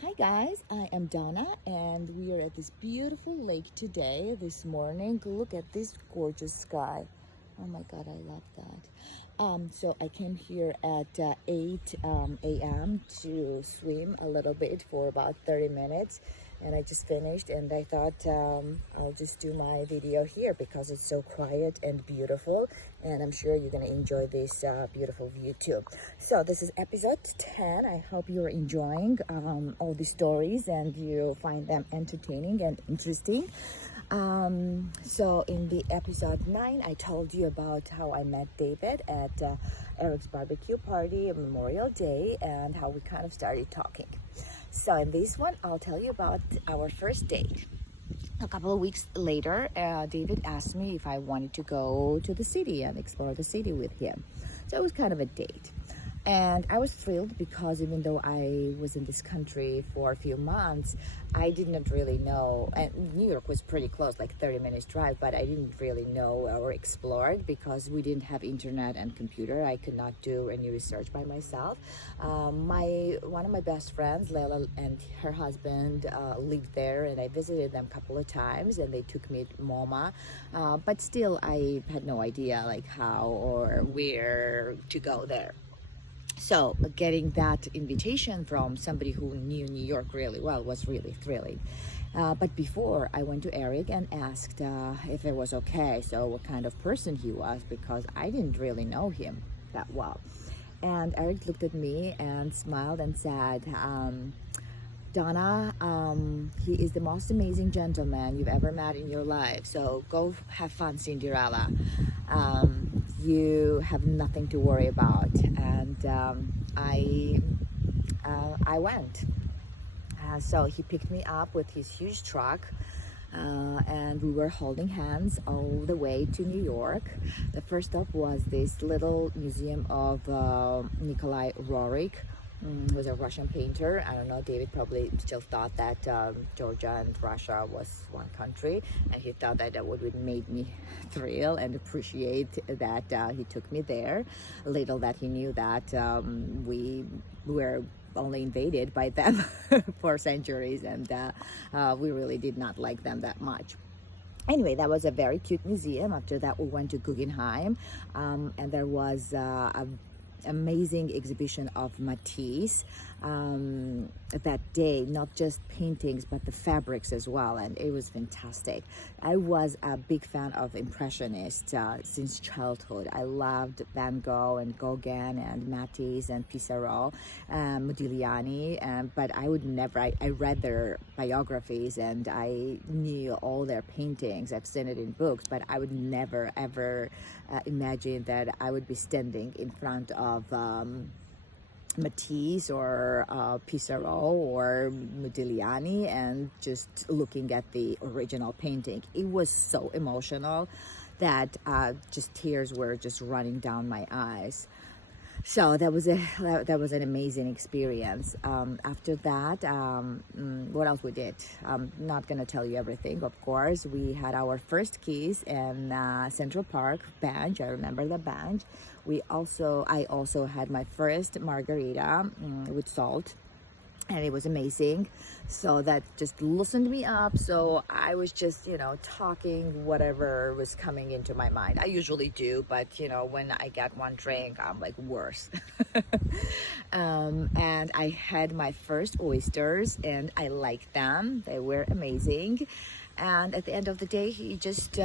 Hi guys, I am Donna and we are at this beautiful lake today, this morning. Look at this gorgeous sky. Oh my God, I love that. So I came here at 8 a.m. to swim a little bit for about 30 minutes and I just finished and I thought I'll just do my video here because it's so quiet and beautiful and I'm sure you're gonna enjoy this beautiful view too. So this is episode 10. I hope you're enjoying all the stories and you find them entertaining and interesting. So in the episode 9 I told you about how I met David at Eric's barbecue party on Memorial Day and how we kind of started talking. So in this one I'll tell you about our first date. A couple of weeks later, David asked me if I wanted to go to the city and explore the city with him. So it was kind of a date. And I was thrilled because even though I was in this country for a few months, I did not really know, and New York was pretty close, like 30 minutes drive, but I didn't really know or explore it because we didn't have internet and computer. I could not do any research by myself. One of my best friends, Leila, and her husband lived there, and I visited them a couple of times, and they took me to MoMA, but still I had no idea like how or where to go there. So getting that invitation from somebody who knew New York really well was really thrilling. But before I went to Eric and asked if it was okay, so what kind of person he was, because I didn't really know him that well. And Eric looked at me and smiled and said, Donna, he is the most amazing gentleman you've ever met in your life. So go have fun, Cinderella. You have nothing to worry about. And I went. So he picked me up with his huge truck. And we were holding hands all the way to New York. The first stop was this little museum of Nikolai Roerich, who was a Russian painter. I don't know, David probably still thought that Georgia and Russia was one country, and he thought that would make me thrill and appreciate that he took me there. Little that he knew that we were only invaded by them for centuries, and we really did not like them that much. Anyway, that was a very cute museum. After that, we went to Guggenheim, and there was a amazing exhibition of Matisse that day, not just paintings but the fabrics as well, and it was fantastic. I was a big fan of Impressionists since childhood. I loved Van Gogh and Gauguin and Matisse and Pissarro, Modigliani, but I would never, I read their biographies and I knew all their paintings. I've seen it in books, but I would never ever imagine that I would be standing in front of Matisse or Pissarro or Modigliani and just looking at the original painting. It was so emotional that just tears were just running down my eyes. So that was an amazing experience. After that, what else we did? I'm not gonna tell you everything, of course. We had our first kiss in Central Park bench. I remember the bench. I also had my first margarita with salt, and it was amazing. So that just loosened me up. So I was just, talking whatever was coming into my mind. I usually do, but when I get one drink, I'm like worse. And I had my first oysters and I liked them. They were amazing. And at the end of the day, he just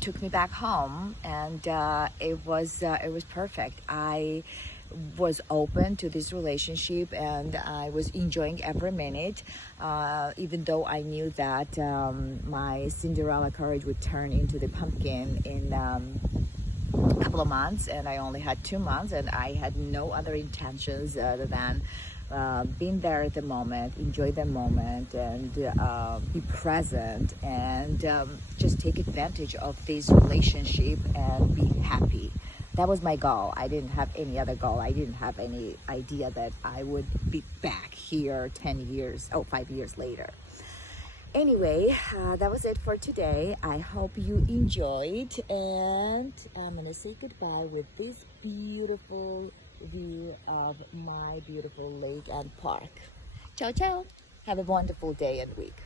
took me back home, and it was perfect. I was open to this relationship and I was enjoying every minute, even though I knew that my Cinderella courage would turn into the pumpkin in a couple of months, and I only had 2 months, and I had no other intentions other than being there at the moment, enjoy the moment, and be present, and just take advantage of this relationship and be happy. That was my goal. I didn't have any other goal. I didn't have any idea that I would be back here 5 years later. Anyway, that was it for today. I hope you enjoyed, and I'm gonna say goodbye with this beautiful view of my beautiful lake and park. Ciao, ciao. Have a wonderful day and week.